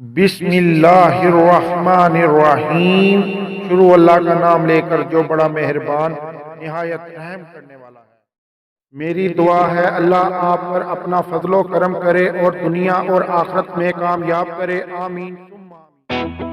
बिस्मिल्लाहिर्रहमानिर्रहीम। शुरू अल्लाह का नाम लेकर जो बड़ा मेहरबान निहायत रहम करने वाला है। मेरी दुआ है अल्लाह आप पर अपना फजलो करम करे और दुनिया और आखिरत में कामयाब करे। आमीन सुम्मा आमीन।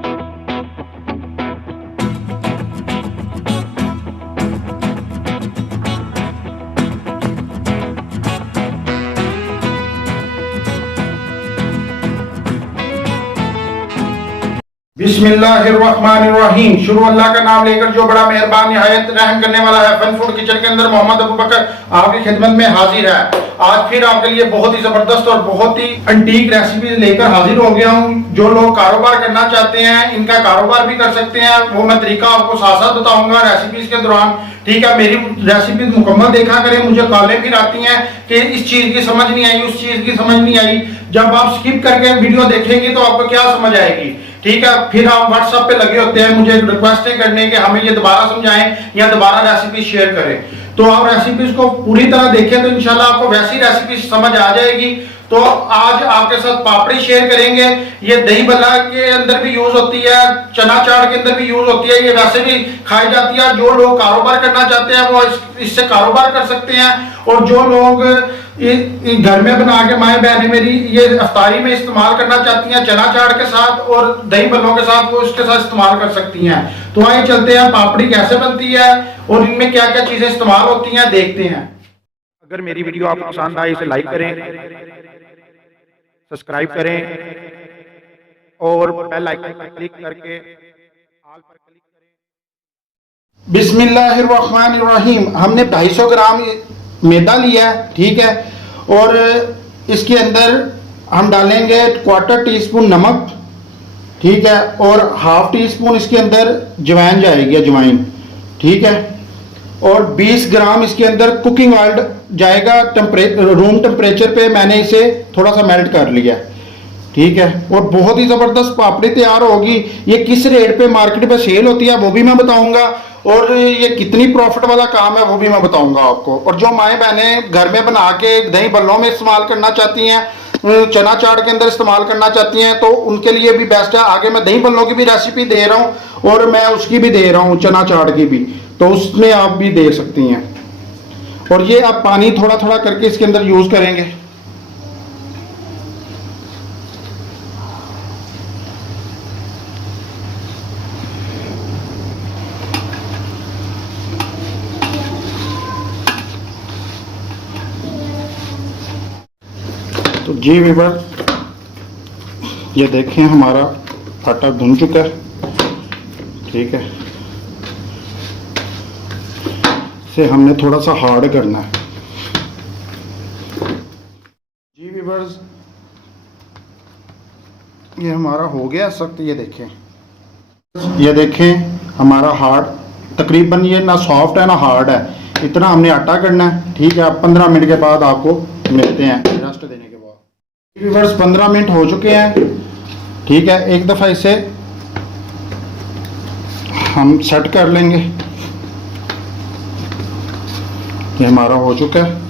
बिस्मिल्लाहिर्रहमानिर्रहीम। शुरू अल्लाह का नाम लेकर जो बड़ा मेहरबान निहायत रहम करने वाला है। फन फूड किचन के अंदर मोहम्मद अबू बकर आपकी खिदमत में हाजिर है। आज फिर आपके लिए बहुत ही जबरदस्त और बहुत ही अंटीक रेसिपी लेकर हाजिर हो गया हूँ। जो लोग कारोबार करना चाहते हैं, इनका कारोबार भी कर सकते हैं, वो मैं तरीका आपको साथ साथ बताऊंगा रेसिपीज के दौरान। ठीक है, मेरी रेसिपी मुकम्मल देखा करें। मुझे कॉलें फिर आती हैं कि इस चीज की समझ नहीं आई, उस चीज की समझ नहीं आई। जब आप स्किप करके वीडियो देखेंगे तो आपको क्या समझ आएगी। ठीक है, फिर आप व्हाट्सएप पे लगे होते हैं मुझे रिक्वेस्टें करने के हमें ये दोबारा समझाएं या दोबारा रेसिपी शेयर करें। तो आप रेसिपीज को पूरी तरह देखें तो इंशाल्लाह आपको वैसी रेसिपी समझ आ जाएगी। तो आज आपके साथ पापड़ी शेयर करेंगे। ये दही बल्ला के अंदर भी यूज होती है, चना चाट के अंदर भी यूज होती है, ये वैसे भी खाई जाती है। जो लोग कारोबार करना चाहते हैं वो इससे कारोबार कर सकते हैं, और जो लोग घर में बना के माएँ बहनें मेरी ये अफ्तारी में इस्तेमाल करना चाहती हैं चना चाट के साथ और दही बल्लों के साथ, वो इसके साथ इस्तेमाल कर सकती हैं। तो आइए चलते हैं पापड़ी कैसे बनती है और इनमें क्या क्या चीजें इस्तेमाल होती हैं देखते हैं। अगर मेरी वीडियो आपको पसंद आए इसे लाइक करें, सब्सक्राइब करें और बेल आइकन पर क्लिक करके ऑल पर क्लिक करें। बिस्मिल्लाहिर्रहमानिर्रहीम। हमने 250 ग्राम मैदा लिया है, ठीक है, और इसके अंदर हम डालेंगे 1/4 टीस्पून नमक, ठीक है, और 1/2 टीस्पून इसके अंदर जवैन जाएगी, अजवाइन, ठीक है, और 20 ग्राम इसके अंदर कुकिंग ऑयल जाएगा। रूम टेम्परेचर पे मैंने इसे थोड़ा सा मेल्ट कर लिया, ठीक है, और बहुत ही ज़बरदस्त पापड़ी तैयार होगी। ये किस रेट पे मार्केट पे सेल होती है वो भी मैं बताऊंगा, और ये कितनी प्रॉफिट वाला काम है वो भी मैं बताऊंगा आपको। और जो माएँ बहनें घर में बना के दही बल्लों में इस्तेमाल करना चाहती हैं, चना चाट के अंदर इस्तेमाल करना चाहती हैं, तो उनके लिए भी बेस्ट है। आगे मैं दही बल्लों की भी रेसिपी दे रहा हूँ और मैं उसकी भी दे रहा हूँ, चना चाट की भी, तो उसमें आप भी दे सकती हैं। और ये आप पानी थोड़ा थोड़ा करके इसके अंदर यूज करेंगे। तो जी वीवर, ये देखें हमारा आटा भुन चुका है, ठीक है, इसे हमने थोड़ा सा हार्ड करना है। जी वीवर्स, ये हमारा हो गया सख्त। ये देखें हमारा हार्ड, तकरीबन ये ना सॉफ्ट है ना हार्ड है, इतना हमने आटा करना है, ठीक है। 15 मिनट के बाद आपको मिलते हैं रेस्ट देने के बाद। वीवर्स 15 मिनट हो चुके हैं, ठीक है। एक दफ़ा इसे हम सेट कर लेंगे। ये हमारा हो चुका है,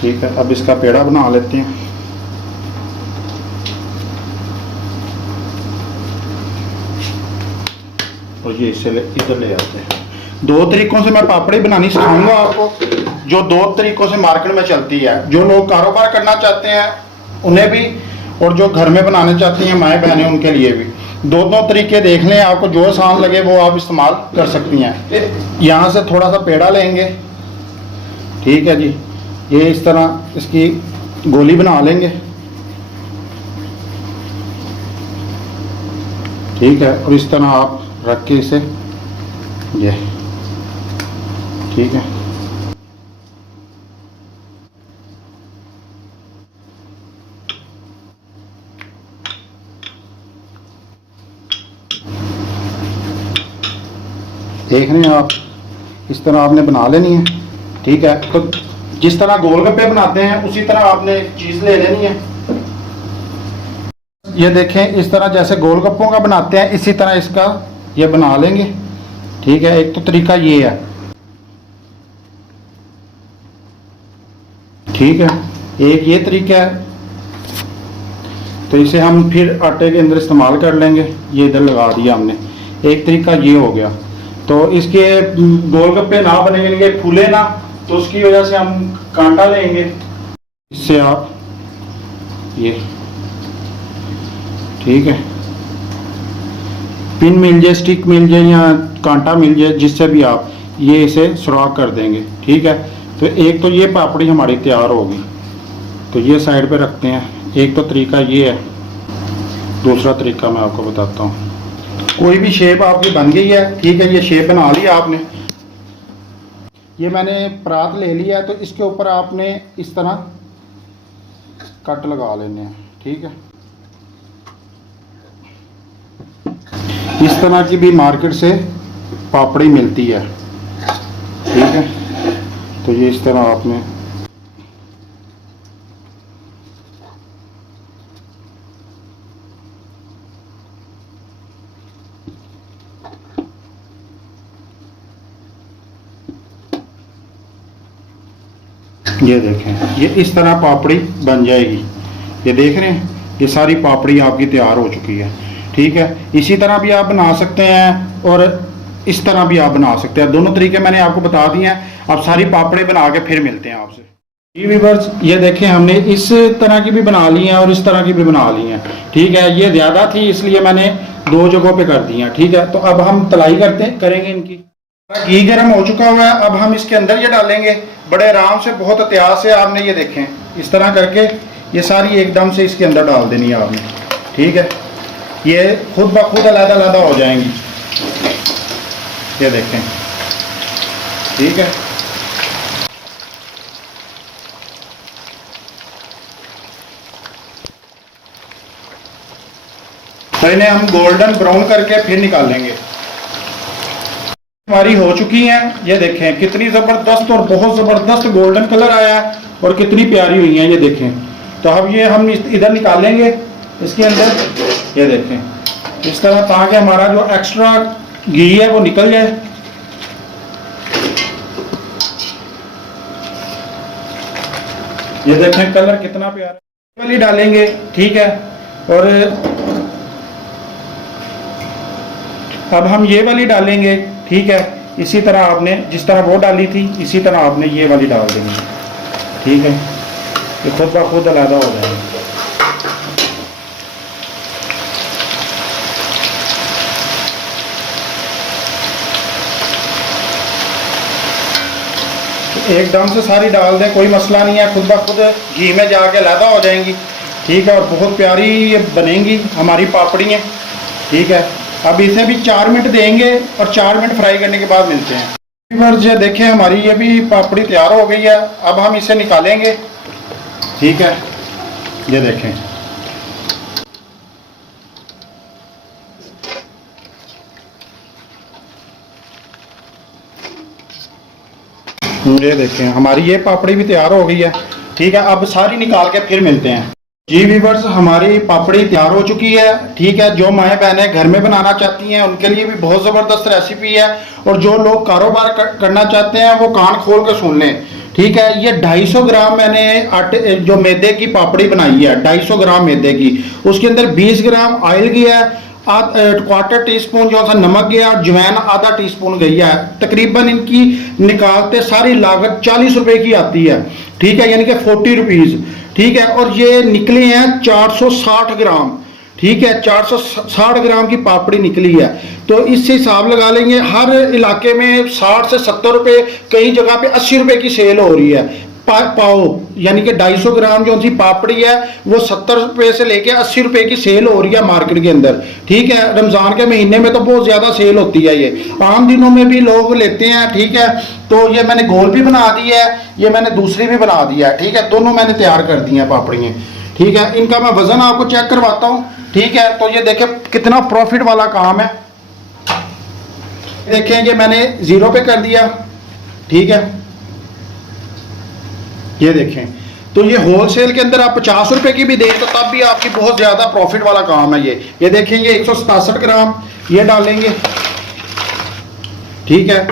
ठीक है। अब इसका पेड़ा बना लेते हैं। और ये इसे इधर ले आते हैं। 2 तरीकों से मैं पापड़ी बनानी सिखाऊंगा आपको, जो 2 तरीकों से मार्केट में चलती है। जो लोग कारोबार करना चाहते हैं उन्हें भी, और जो घर में बनाने चाहती हैं माएँ बहनें उनके लिए भी। दोनों तरीके देख लें, आपको जो आसान लगे वो आप इस्तेमाल कर सकती हैं। यहाँ से थोड़ा सा पेड़ा लेंगे, ठीक है जी, ये इस तरह इसकी गोली बना लेंगे, ठीक है, और इस तरह आप रख के इसे, ये ठीक है। देख रहे हैं आप, इस तरह आपने बना लेनी है, ठीक है। तो जिस तरह गोलगप्पे बनाते हैं उसी तरह आपने चीज़ ले लेनी है। ये देखें, इस तरह जैसे गोलगप्पों का बनाते हैं इसी तरह इसका ये बना लेंगे, ठीक है। एक तो तरीका ये है, ठीक है, एक ये तरीका है। तो इसे हम फिर आटे के अंदर इस्तेमाल कर लेंगे। ये इधर लगा दिया हमने। एक तरीका ये हो गया। तो इसके गोलगप्पे ना बनेंगे, फूले ना, तो उसकी वजह से हम कांटा लेंगे। इससे आप ये ठीक है, पिन मिल जाए, स्टिक मिल जाए या कांटा मिल जाए, जिससे भी आप ये इसे सुराख कर देंगे। ठीक है, तो एक तो ये पापड़ी हमारी तैयार होगी, तो ये साइड पे रखते हैं। एक तो तरीका ये है, दूसरा तरीका मैं आपको बताता हूँ। कोई भी शेप आपकी बन गई है, ठीक है, ये शेप बना लिया आपने। ये मैंने परात ले लिया है, तो इसके ऊपर आपने इस तरह कट लगा लेने हैं। ठीक है, इस तरह की भी मार्केट से पापड़ी मिलती है। ठीक है, तो ये इस तरह आपने ये देखें, ये इस तरह पापड़ी बन जाएगी। ये देख रहे हैं, ये सारी पापड़ी आपकी तैयार हो चुकी है। ठीक है, इसी तरह भी आप बना सकते हैं और इस तरह भी आप बना सकते हैं। दोनों तरीके मैंने आपको बता दिए हैं। आप सारी पापड़ी बना के फिर मिलते हैं आपसे। जी व्यूअर्स, ये देखें, हमने इस तरह की भी बना ली है और इस तरह की भी बना ली है। ठीक है, ये ज़्यादा थी इसलिए मैंने दो जगहों पे कर दी है। ठीक है, तो अब हम तलाई करेंगे इनकी। घी गर्म हो चुका हुआ है, अब हम इसके अंदर ये डालेंगे। बड़े आराम से, बहुत एहतियात से आपने ये देखें, इस तरह करके ये सारी एकदम से इसके अंदर डाल देनी है आपने। ठीक है, ये खुद ब खुद अलग-अलग हो जाएंगी। ये देखें, ठीक है, तो इन्हें हम गोल्डन ब्राउन करके फिर निकालेंगे। हमारी हो चुकी हैं। ये देखें कितनी ज़बरदस्त और बहुत ज़बरदस्त गोल्डन कलर आया है और कितनी प्यारी हुई हैं। ये देखें, तो अब ये हम इधर निकालेंगे इसके अंदर। ये देखें इस तरह, ताकि हमारा जो एक्स्ट्रा घी है वो निकल जाए। ये देखें कलर कितना प्यारा। वाली डालेंगे, ठीक है, और अब हम ये वाली डालेंगे। ठीक है, इसी तरह आपने जिस तरह वो डाली थी, इसी तरह आपने ये वाली डाल देनी है। ठीक है, ये खुद ब खुद अलग हो जाएगा। एकदम से सारी डाल दें, कोई मसला नहीं है, खुद ब खुद घी में जाके अलग हो जाएंगी। ठीक है, और बहुत प्यारी ये बनेंगी हमारी पापड़ियाँ। ठीक है, अब इसे भी 4 मिनट देंगे और 4 मिनट फ्राई करने के बाद मिलते हैं। ये देखें, हमारी ये भी पापड़ी तैयार हो गई है। अब हम इसे निकालेंगे। ठीक है, ये देखें, ये देखें हमारी ये पापड़ी भी तैयार हो गई है। ठीक है, अब सारी निकाल के फिर मिलते हैं। जी व्यूअर्स, हमारी पापड़ी तैयार हो चुकी है। ठीक है, जो माएँ बहनें घर में बनाना चाहती हैं उनके लिए भी बहुत ज़बरदस्त रेसिपी है, और जो लोग कारोबार करना चाहते हैं वो कान खोल कर सुन लें। ठीक है, ये 250 ग्राम मैंने आटे जो मैदे की पापड़ी बनाई है, 250 ग्राम मैदे की। उसके अंदर 20 ग्राम ऑयल गया है, क्वार्टर टीस्पून जो सा नमक गया, और जवैन आधा टीस्पून गई है। तकरीबन इनकी निकालते सारी लागत 40 रुपए की आती है। ठीक है, यानी कि 40 रुपीज़। ठीक है, और ये निकले हैं 460 ग्राम। ठीक है, 460 ग्राम की पापड़ी निकली है। तो इससे हिसाब लगा लेंगे, हर इलाके में 60 से 70 रुपये, कई जगह पे 80 रुपये की सेल हो रही है पाओ। यानी कि 250 ग्राम जो सी पापड़ी है वो 70 रुपये से लेके 80 रुपये की सेल हो रही है मार्केट के अंदर। ठीक है, रमज़ान के महीने में तो बहुत ज़्यादा सेल होती है, ये आम दिनों में भी लोग लेते हैं। ठीक है, तो ये मैंने गोल भी बना दी है, ये मैंने दूसरी भी बना दी है। ठीक है, दोनों मैंने तैयार कर दी हैं पापड़ियाँ। ठीक है, इनका मैं वज़न आपको चेक करवाता हूँ। ठीक है, तो ये देखें कितना प्रॉफिट वाला काम है। देखें ये मैंने 0 पे कर दिया। ठीक है, ये देखें, तो ये होलसेल के अंदर आप 50 रुपए की भी दें तो तब भी आपकी बहुत ज़्यादा प्रॉफिट वाला काम है। ये देखें, ये 167 ग्राम ये डालेंगे। ठीक है,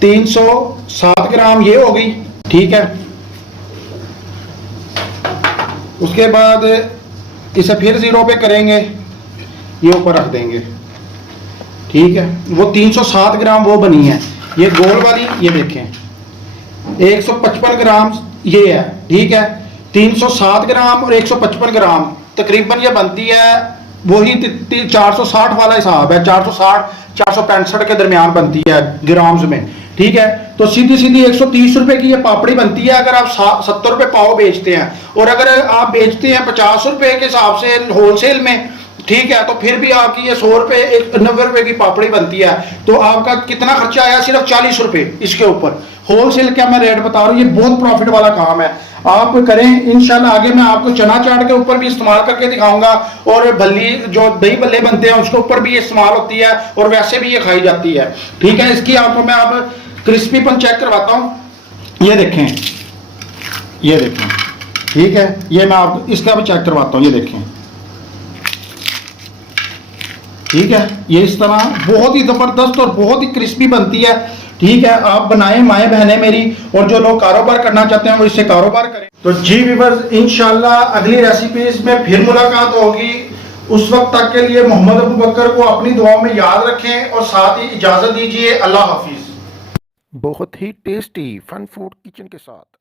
307 ग्राम ये हो गई। ठीक है, उसके बाद इसे फिर 0 पे करेंगे, ये ऊपर रख देंगे। ठीक है, वो 307 ग्राम वो बनी है, ये गोल वाली, ये देखें 155 ग्राम ये है। ठीक है, 307 ग्राम और 155 ग्राम तकरीबन ये बनती है वही 460 वाला हिसाब है, 460 465 के दरमियान बनती है ग्राम्स में। ठीक है, तो सीधी सीधी 130 रुपए की ये पापड़ी बनती है अगर आप 70 रुपए पाव बेचते हैं, और अगर आप बेचते हैं 50 रुपए के हिसाब से होलसेल में, ठीक है, तो फिर भी आपकी ये 100 रुपए 90 रुपए की पापड़ी बनती है। तो आपका कितना खर्चा आया, सिर्फ 40 रुपए इसके ऊपर। होलसेल का मैं रेट बता रहा हूँ, ये बहुत प्रॉफिट वाला काम है, आप करें इंशाल्लाह। आगे मैं आपको चना चाट के ऊपर भी इस्तेमाल करके दिखाऊंगा, और भल्ली जो दही भल्ले बनते हैं उसके ऊपर भी ये इस्तेमाल होती है, और वैसे भी ये खाई जाती है। ठीक है, इसकी आपको मैं अब क्रिस्पीपन चेक करवाता हूँ। ये देखें, ये देखें, ठीक है, ये मैं आपको इसका भी चेक करवाता हूँ। ये देखें, ठीक है, ये इस तरह बहुत ही जबरदस्त और बहुत ही क्रिस्पी बनती है। ठीक है, आप बनाएं माएँ बहनें मेरी, और जो लोग कारोबार करना चाहते हैं वो इससे कारोबार करें। तो जी व्यूअर्स, इंशाल्लाह अगली रेसिपीज में फिर मुलाकात होगी। उस वक्त तक के लिए मोहम्मद अबू बकर को अपनी दुआओं में याद रखें, और साथ ही इजाजत दीजिए। अल्लाह हाफिज। बहुत ही टेस्टी फन फूड किचन के साथ